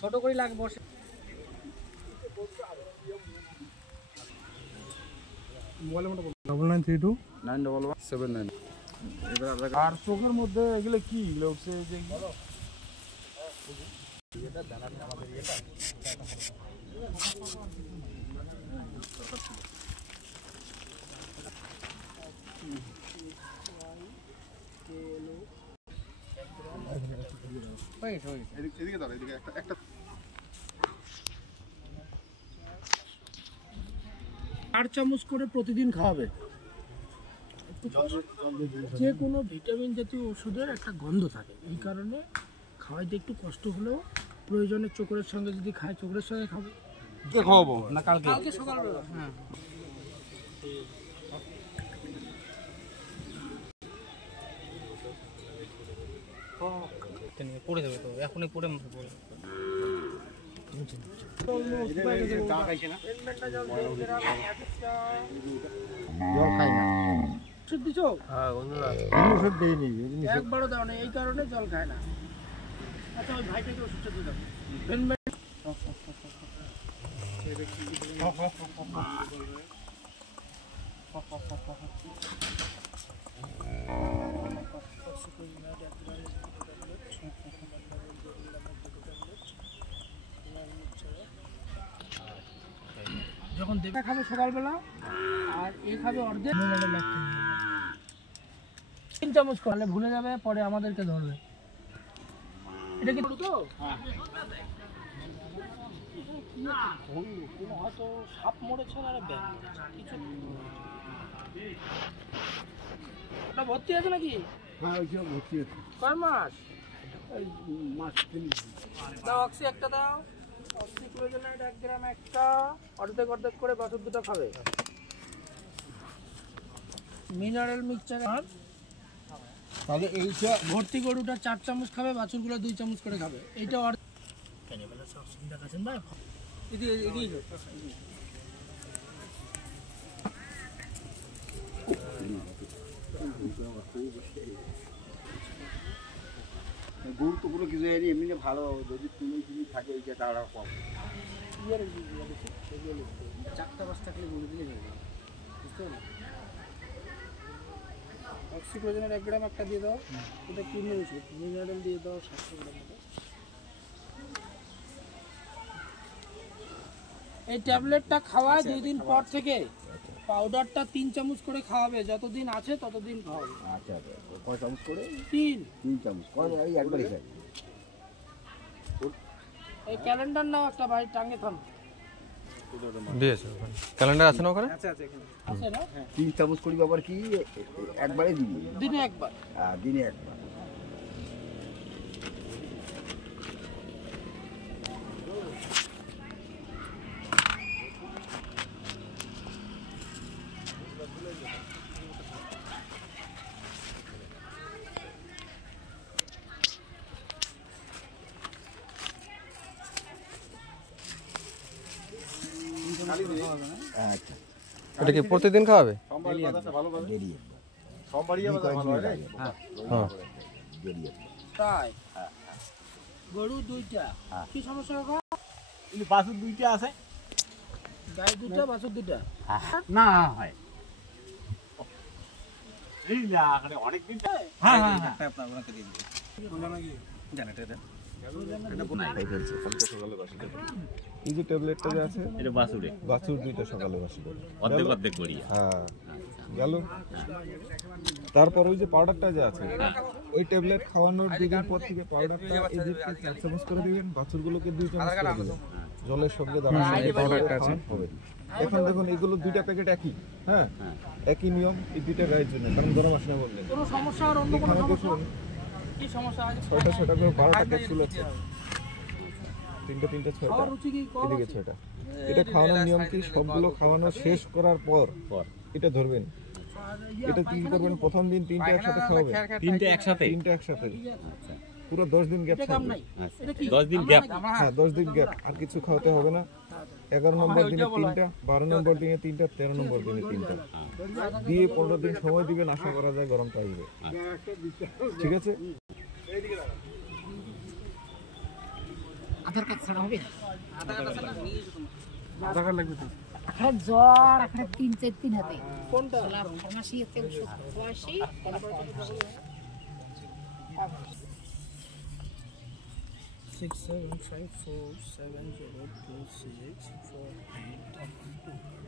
ছোট করে লাগে বসে। Mobile number 9932911799। আর চোখের মধ্যে এগুলো কি এগুলো হচ্ছে যে এটা দানা আমাদের এটা এদিকে দাও, এদিকে একটা 8 চামচ করে প্রতিদিন খাওয়াবে। যে কোনো ভিটামিন জাতীয় ওষুধের একটা গন্ধ থাকে, এই কারণে খাওয়াইতে একটু কষ্ট হলেও প্রয়োজনে চোখের সঙ্গে যদি খায় চোখের সঙ্গে খাবো। কে খাওয়াবো না কালকে? কালকে সকালবেলা। হ্যাঁ পড়ে যাবে তো, এখনই পড়ে একবারও দাও না, এই কারণে জল খায় না। আচ্ছা ওই ভাইটাকে ওষুধটা দিয়ে দাও। যখন দেখা খাবে সকালবেলা আর এই খাবে অর্ধেক 3 চামচ করলে ভুলে যাবে, পরে আমাদেরকে ধরবে। এটা কি তো হয়তো সাপ মরেছে না কিছু ওটা ভর্তি আছে নাকি? হ্যাঁ ওইসব ভর্তি আছে। কয় মাস? মাস 3। দাও অক্সি একটা দাও। অক্সি প্রয়োজনে 1 গ্রাম একটা, অর্ধেক অর্ধেক করে বাছুর দুটো খাবে। মিনারেল মিক্সচার তাহলে এইটা ভর্তি গরুটা 4 চামচ খাবে, বাছুরগুলো 2 চামচ করে খাবে। এইটা কেনেবেলা সব চিন্তা করছেন ভাই। গুরুত্বপূর্ণ কিছু এমনি ভালো যদি তুমি থাকে এই যে তারা কম 4টা 5টা খেলে গরু দিলে যাবে, বুঝতে পারো? অক্সি প্রয়োজনের 1 গ্রাম একটা দিয়ে দাও। এটা কিনে ওষুধ মিনারেল দিয়ে দাও 700 গ্রাম মতো। এই ট্যাবলেটটা খাওয়ায় 2 দিন পর থেকে পাউডারটা 3 চামচ করে খাওয়াবে, যতদিন আছে ততদিন খাওয়াবে। আচ্ছা কয় চামচ করে? 3 চামচ এই একবারই খাই। এই ক্যালেন্ডার নাও একটা ভাই টাঙ্গে থাম দিয়েছে ওখানে ক্যালেন্ডার আছে না ওখানে? আচ্ছা আছে এখানে আছে না? 3 চামচ করি বাবার কি একবারে দিবি? দিনে একবার। হ্যাঁ দিনে একবার। আচ্ছা এটা কি প্রতিদিন খাওয়াবে? তাই গরু 2টা কি সমস্যা হবে? বাছুর 2টা আছে, গাই 2টা বাছুর 2টা না হয় এই না মানে অনেক দিন। হ্যাঁ হ্যাঁ একটা আপনার ওনাকে দিয়ে দিন জেনারেটর এই যে ট্যাবলেটটা যে আছে এটা বাছুরে বাছুর 2টা সকালে বাসি অর্ধেক অর্ধেক করি। হ্যাঁ গেল। তারপর ওই যে পাউডারটা যে আছে ওই ট্যাবলেট খাওয়ানোর 2 দিন পর থেকে পাউডারটা এই দিকে 4 চামচ করে দিবেন, বাছুরগুলোকে 2 চামচ করে দিবেন জলের সঙ্গে দাঁড়ানো পাউডারটা আছে হবে। এখন দেখুন এগুলো 2টা প্যাকেট একই, হ্যাঁ একই নিয়ম এই 2টা গায়ের জন্য, কারণ গরম আসে না বললেন কোনো সমস্যা আর অন্য কোনো সমস্যা কি সমস্যা আছে? 6টা করে 12টা ক্যাপসুল আছে, 3টা 6টা এদিকে 6টা। এটা খাওয়ানোর নিয়ম কি সবগুলো খাওয়ানো শেষ করার পর এটা ধরবেন, এটা কি করবেন প্রথম দিন 3টা একসাথে খাওয়াবেন, 3টা একসাথে পুরো 10 দিন গ্যাপ থাকবে। 10 দিন গ্যাপ? হ্যাঁ 10 দিন গ্যাপ, আর কিছু খাওয়াতে হবে না। 11 নম্বর দিনে 3টা, 12 নম্বর দিনে 3টা, 13 নম্বর দিনে 3টা দিয়ে 15 দিন সময় দিবেন, আশা করা যায় গরমটা আসবে। ঠিক আছে? আধার কার্ড ছাড়া হবে? আধার কার্ড লাগবে তো। আখড়া জ্বর, আখড়া 3-4 হাতে। কোনটা? ফার্মাসি এতে ওষুধ খাওয়াছি। 675470264